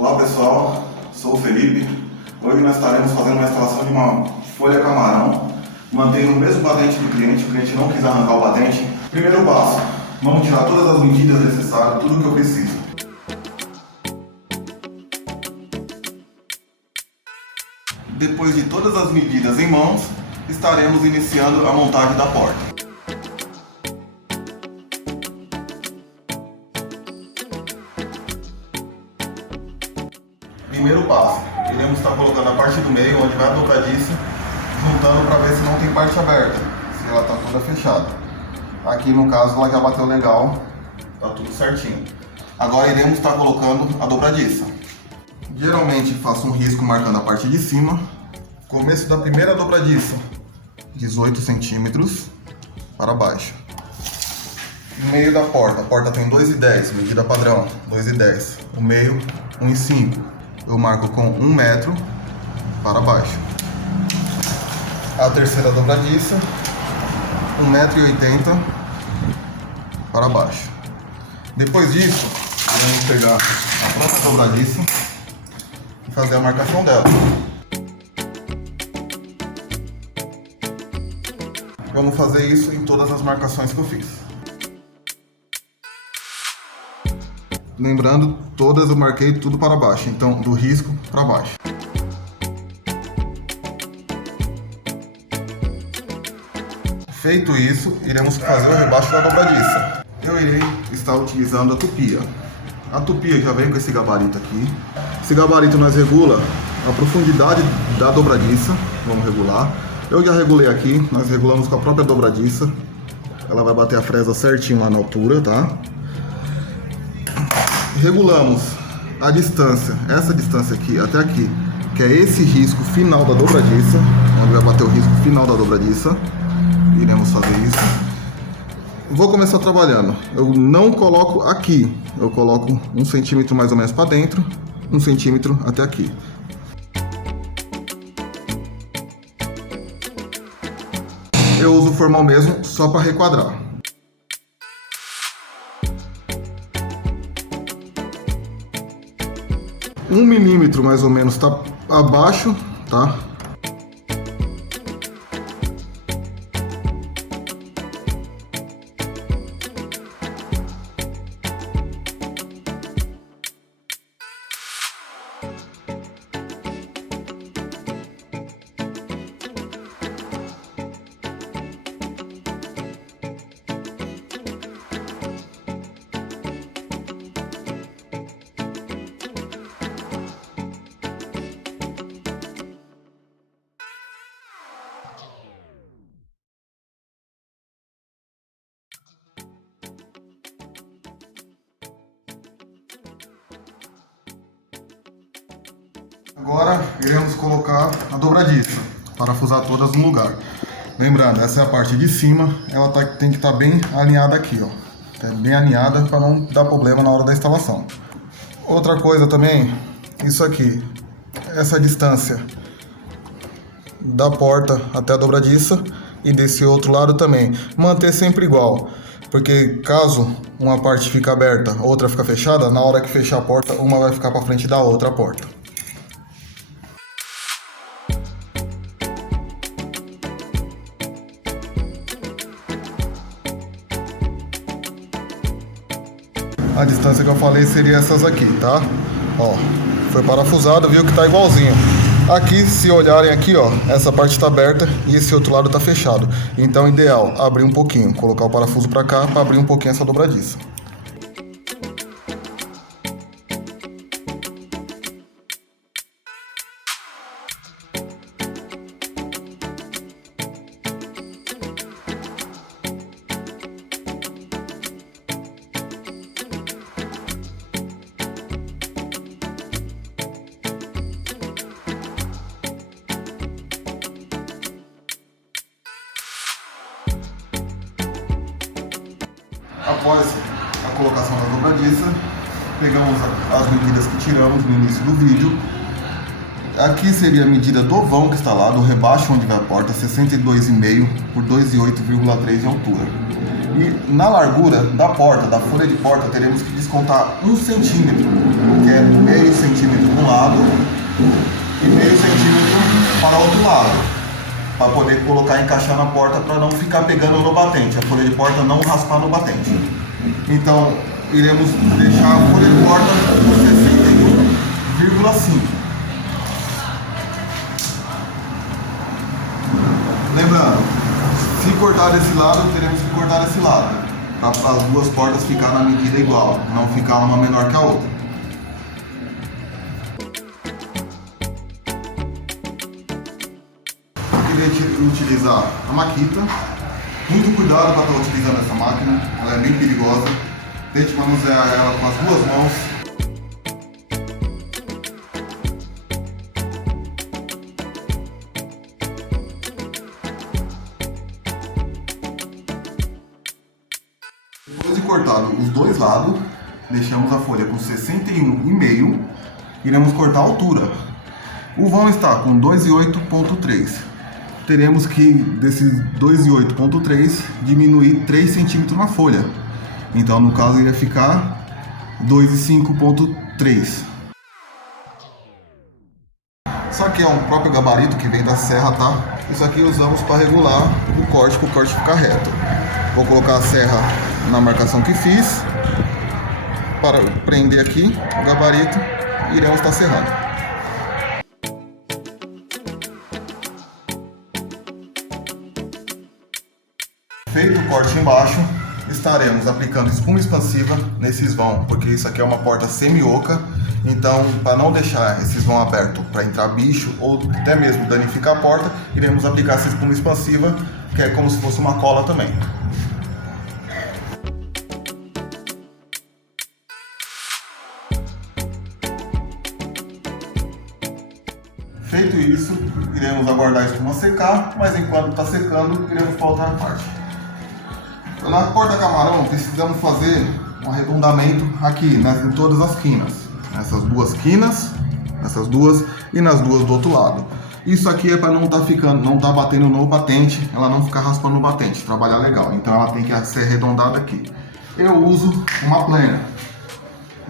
Olá pessoal, sou o Felipe. Hoje nós estaremos fazendo uma instalação de uma folha camarão, mantendo o mesmo batente do cliente. O cliente não quis arrancar o batente. Primeiro passo, vamos tirar todas as medidas necessárias, tudo que eu preciso. Depois de todas as medidas em mãos, estaremos iniciando a montagem da porta. Primeiro passo, iremos estar colocando a parte do meio, onde vai a dobradiça, juntando para ver se não tem parte aberta, se ela está toda fechada. Aqui no caso ela já bateu legal, está tudo certinho. Agora iremos estar colocando a dobradiça. Geralmente faço um risco marcando a parte de cima. Começo da primeira dobradiça, 18 centímetros para baixo. Meio da porta, a porta tem 2,10, medida padrão, 2,10. O meio, 1,5. Eu marco com 1 metro para baixo. A terceira dobradiça, 1,80 m para baixo. Depois disso, vamos pegar a própria dobradiça e fazer a marcação dela. Vamos fazer isso em todas as marcações que eu fiz. Lembrando, todas eu marquei tudo para baixo, então do risco para baixo. Feito isso, iremos fazer o rebaixo da dobradiça. Eu irei estar utilizando a tupia. A tupia já vem com esse gabarito aqui. Esse gabarito nós regula a profundidade da dobradiça, vamos regular. Eu já regulei aqui, nós regulamos com a própria dobradiça. Ela vai bater a fresa certinho lá na altura, tá? Regulamos a distância, essa distância aqui até aqui, que é esse risco final da dobradiça, onde vai bater o risco final da dobradiça. Iremos fazer isso. Vou começar trabalhando. Eu não coloco aqui, eu coloco 1 centímetro mais ou menos para dentro, 1 centímetro até aqui. Eu uso o formal mesmo só para requadrar. Um milímetro mais ou menos está abaixo, tá? Agora iremos colocar a dobradiça, parafusar todas no lugar. Lembrando, essa é a parte de cima, ela tem que estar bem alinhada aqui, ó. Bem alinhada para não dar problema na hora da instalação. Outra coisa também, isso aqui, essa distância da porta até a dobradiça e desse outro lado também. Manter sempre igual, porque caso uma parte fique aberta, outra fica fechada, na hora que fechar a porta, uma vai ficar para frente da outra porta. A distância que eu falei seria essas aqui, tá? Ó, foi parafusado, viu que tá igualzinho. Aqui, se olharem aqui, ó, essa parte está aberta e esse outro lado tá fechado. Então, ideal, abrir um pouquinho, colocar o parafuso para cá para abrir um pouquinho essa dobradiça. Após a colocação da dobradiça, pegamos as medidas que tiramos no início do vídeo. Aqui seria a medida do vão que está lá, do rebaixo onde vai a porta, 62,5 por 2,8,3 de altura. E na largura da porta, da folha de porta, teremos que descontar 1 centímetro, que é meio centímetro lado e meio centímetro para o outro lado, para poder colocar e encaixar na porta, para não ficar pegando no batente, a folha de porta não raspar no batente. Então, iremos deixar a folha de porta com 61,5. Lembrando, se cortar desse lado, teremos que cortar desse lado, para as duas portas ficarem na medida igual, não ficar uma menor que a outra. Eu queria utilizar a maquita. Muito cuidado para estar utilizando essa máquina, ela é bem perigosa. Tente manusear ela com as duas mãos. Depois de cortado os dois lados, deixamos a folha com 61,5. Iremos cortar a altura. O vão está com 2,8,3. Teremos que, desses 2,8,3, diminuir 3 centímetros na folha. Então, no caso, iria ficar 2,5,3. Isso aqui é um próprio gabarito que vem da serra, tá? Isso aqui usamos para regular o corte, para o corte ficar reto. Vou colocar a serra na marcação que fiz, para prender aqui o gabarito, e iremos estar serrando. Feito o corte embaixo, estaremos aplicando espuma expansiva nesses vãos, porque isso aqui é uma porta semi-oca, então para não deixar esses vãos abertos para entrar bicho ou até mesmo danificar a porta, iremos aplicar essa espuma expansiva, que é como se fosse uma cola também. Feito isso, iremos aguardar a espuma secar, mas enquanto está secando, iremos para outra parte. Na porta camarão, precisamos fazer um arredondamento aqui, em todas as quinas. Nessas duas quinas, essas duas e nas duas do outro lado. Isso aqui é para não tá batendo no batente, ela não ficar raspando no batente, trabalhar legal. Então ela tem que ser arredondada aqui. Eu uso uma plena.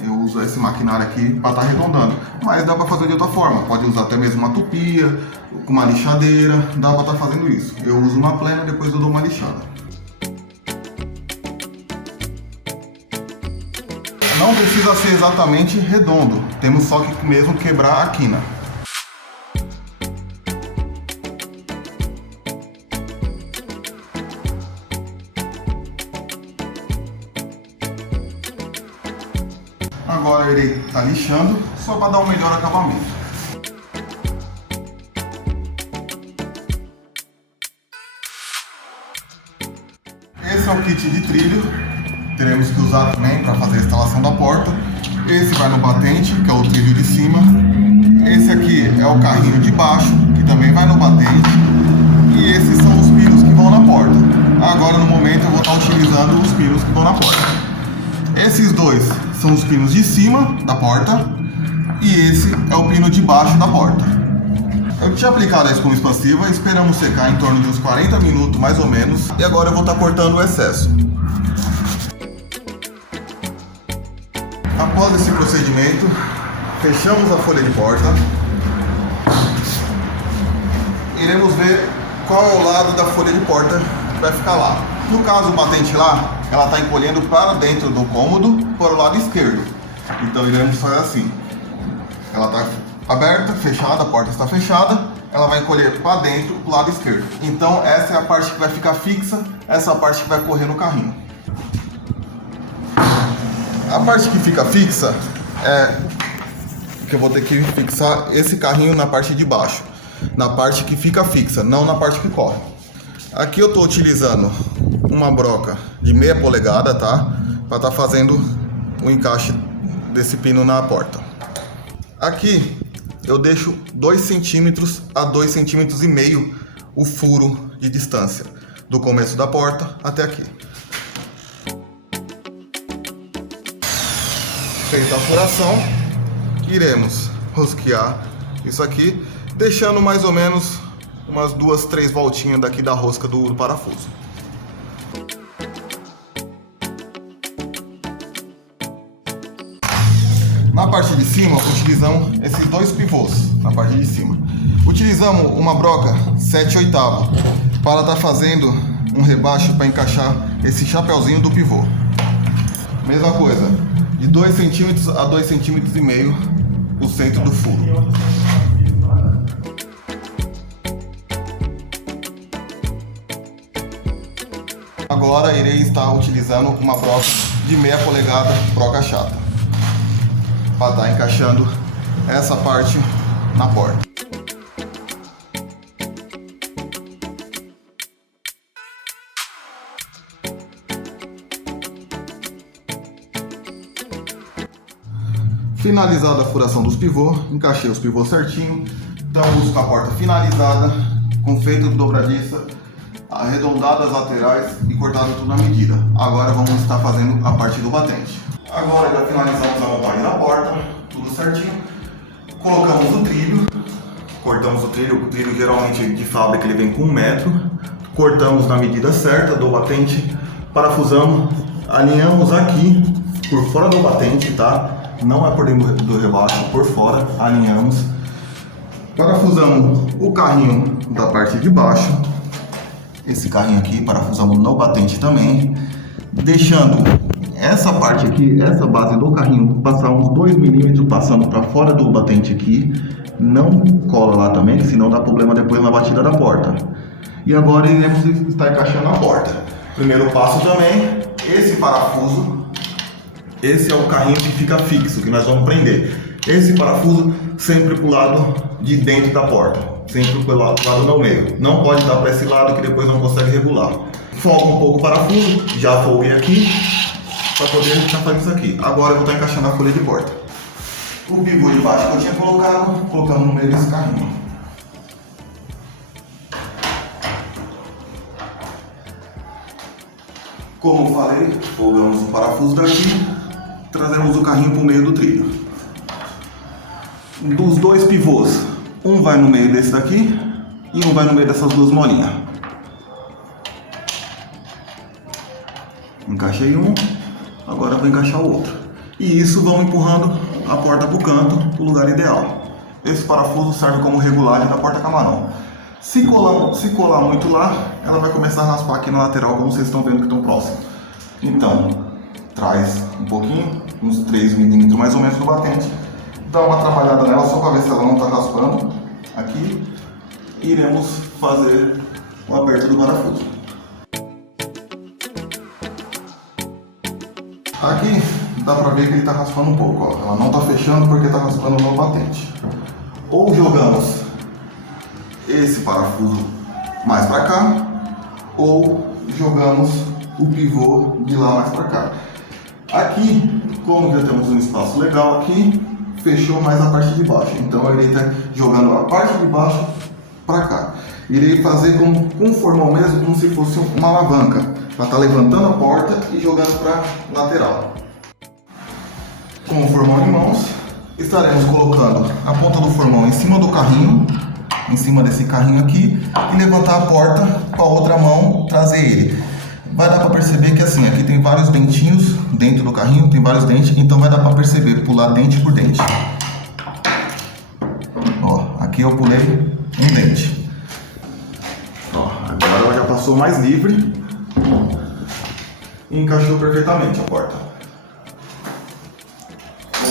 Eu uso esse maquinário aqui para estar arredondando, mas dá para fazer de outra forma. Pode usar até mesmo uma tupia, com uma lixadeira, dá para estar fazendo isso. Eu uso uma plena, depois eu dou uma lixada. Não precisa ser exatamente redondo, temos só que mesmo quebrar a quina. Agora eu irei estar lixando, só para dar um melhor acabamento. Esse é o kit de trilho. Teremos que usar também para fazer a instalação da porta. Esse vai no batente, que é o trilho de cima. Esse aqui é o carrinho de baixo, que também vai no batente. E esses são os pinos que vão na porta. Agora, no momento, eu vou estar utilizando os pinos que vão na porta. Esses dois são os pinos de cima da porta. E esse é o pino de baixo da porta. Eu tinha aplicado a espuma expansiva, esperamos secar em torno de uns 40 minutos mais ou menos. E agora eu vou estar cortando o excesso. Após esse procedimento, fechamos a folha de porta. Iremos ver qual é o lado da folha de porta que vai ficar lá. No caso, o batente lá, ela está encolhendo para dentro do cômodo, para o lado esquerdo. Então iremos fazer assim. Ela está aberta, fechada, a porta está fechada. Ela vai encolher para dentro, para o lado esquerdo. Então essa é a parte que vai ficar fixa, essa é a parte que vai correr no carrinho. A parte que fica fixa é que eu vou ter que fixar esse carrinho na parte de baixo, na parte que fica fixa, não na parte que corre. Aqui eu estou utilizando uma broca de meia polegada, tá? Para estar fazendo o encaixe desse pino na porta. Aqui eu deixo 2 centímetros a 2,5 centímetros o furo de distância do começo da porta até aqui. Feita a furação, iremos rosquear isso aqui, deixando mais ou menos umas 2, 3 voltinhas daqui da rosca do parafuso. Na parte de cima, utilizamos esses dois pivôs, na parte de cima. Utilizamos uma broca 7/8 para estar fazendo um rebaixo para encaixar esse chapéuzinho do pivô. Mesma coisa, de 2 cm a 2,5 cm o centro do furo. Agora irei estar utilizando uma broca de 0,5 polegada, broca chata, para estar encaixando essa parte na porta. Finalizada a furação dos pivôs, encaixei os pivôs certinho. Estamos com a porta finalizada, com feito de dobradiça, arredondadas as laterais e cortado tudo na medida. Agora vamos estar fazendo a parte do batente. Agora já finalizamos a montagem da porta, tudo certinho. Colocamos o trilho, cortamos o trilho geralmente de fábrica ele vem com 1 metro. Cortamos na medida certa do batente, parafusamos, alinhamos aqui por fora do batente, tá? Não é por dentro do rebaixo, por fora, alinhamos. Parafusamos o carrinho da parte de baixo. Esse carrinho aqui, parafusamos no batente também. Deixando essa parte aqui, essa base do carrinho, passar uns 2 milímetros, passando para fora do batente aqui. Não cola lá também, senão dá problema depois na batida da porta. E agora iremos estar encaixando a porta. Primeiro passo também, esse parafuso. Esse é o carrinho que fica fixo, que nós vamos prender. Esse parafuso sempre para o lado de dentro da porta, sempre para o lado no meio. Não pode dar para esse lado que depois não consegue regular. Folga um pouco o parafuso, já folguei aqui, para poder estar fazendo isso aqui. Agora eu vou estar encaixando a folha de porta. O pivô de baixo que eu tinha colocado, colocamos no meio desse carrinho. Como eu falei, folgamos o parafuso daqui. Trazemos o carrinho para o meio do trilho. Dos 2 pivôs, um vai no meio desse daqui e um vai no meio dessas 2 molinhas. Encaixei um, agora vou encaixar o outro. E isso vamos empurrando a porta para o canto, para o lugar ideal. Esse parafuso serve como regulagem da porta camarão. Se colar muito lá, ela vai começar a raspar aqui na lateral, como vocês estão vendo que estão próximos. Então, traz um pouquinho, uns 3 milímetros mais ou menos do batente, dá uma trabalhada nela só para ver se ela não está raspando aqui, e iremos fazer o aperto do parafuso. Aqui dá para ver que ele está raspando um pouco, ó. Ela não está fechando porque está raspando no batente. Ou jogamos esse parafuso mais para cá, ou jogamos o pivô de lá mais para cá. Aqui, como já temos um espaço legal aqui, fechou mais a parte de baixo. Então eu irei estar jogando a parte de baixo para cá. Irei fazer com um formol mesmo, como se fosse uma alavanca, para estar levantando a porta e jogando para lateral. Com o formol em mãos, estaremos colocando a ponta do formol em cima do carrinho, em cima desse carrinho aqui, e levantar a porta com a outra mão, trazer ele. Vai dar para perceber que assim, aqui tem vários dentinhos dentro do carrinho, tem vários dentes, então vai dar para perceber, pular dente por dente. Ó, aqui eu pulei um dente. Ó, agora ela já passou mais livre e encaixou perfeitamente a porta.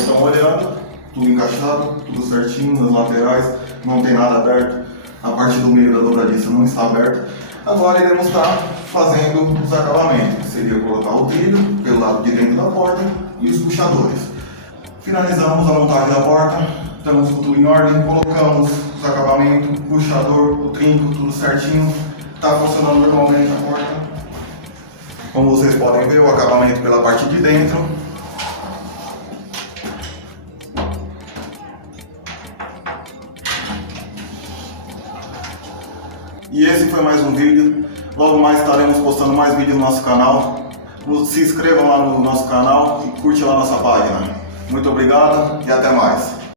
Então, olhando, tudo encaixado, tudo certinho, nas laterais, não tem nada aberto, a parte do meio da dobradiça não está aberta. Agora iremos estar fazendo os acabamentos, que seria colocar o trilho pelo lado de dentro da porta e os puxadores. Finalizamos a montagem da porta, estamos com tudo em ordem, colocamos os acabamentos, puxador, o trinco, tudo certinho, está funcionando normalmente a porta. Como vocês podem ver, o acabamento pela parte de dentro. E esse foi mais um vídeo. Logo mais estaremos postando mais vídeos no nosso canal. Se inscrevam lá no nosso canal e curte lá a nossa página. Muito obrigado e até mais.